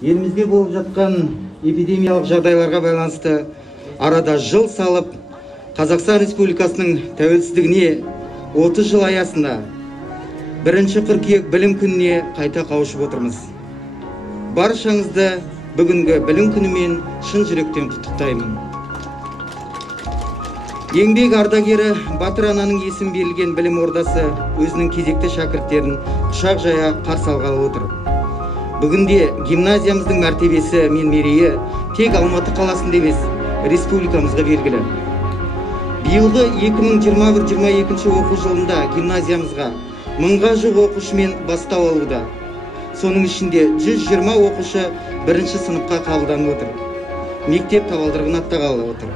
Елімізде болып жатқан эпидемиялық жағдайларға байланысты арада жыл салып, Қазақстан Республикасының тәуелсіздігіне 30 жыл аясында 1 қыркүйек білім күніне қайта қауышып отырмыз. Баршаңызды бүгінгі білім күнімен шын жүректен құттықтаймын. Еңбек ардагері Батыр ананың есім берілген білім ордасы өзінің кезекті шәкірттерін құшақ жая қарсы алғалы отыр. Бүгінде гимназиямыздың мәртебесі мен мерейі тек Алматы қаласында емес, республикамызға белгілі. Биылғы 2021-22 оқу жылында гимназиямызға 1000-ға жуық оқушымен бастау алуда. Соның ішінде 120 оқушы 1-ші сыныпқа қабылданып отыр. Мектеп табалдырығын аттағалы отыр.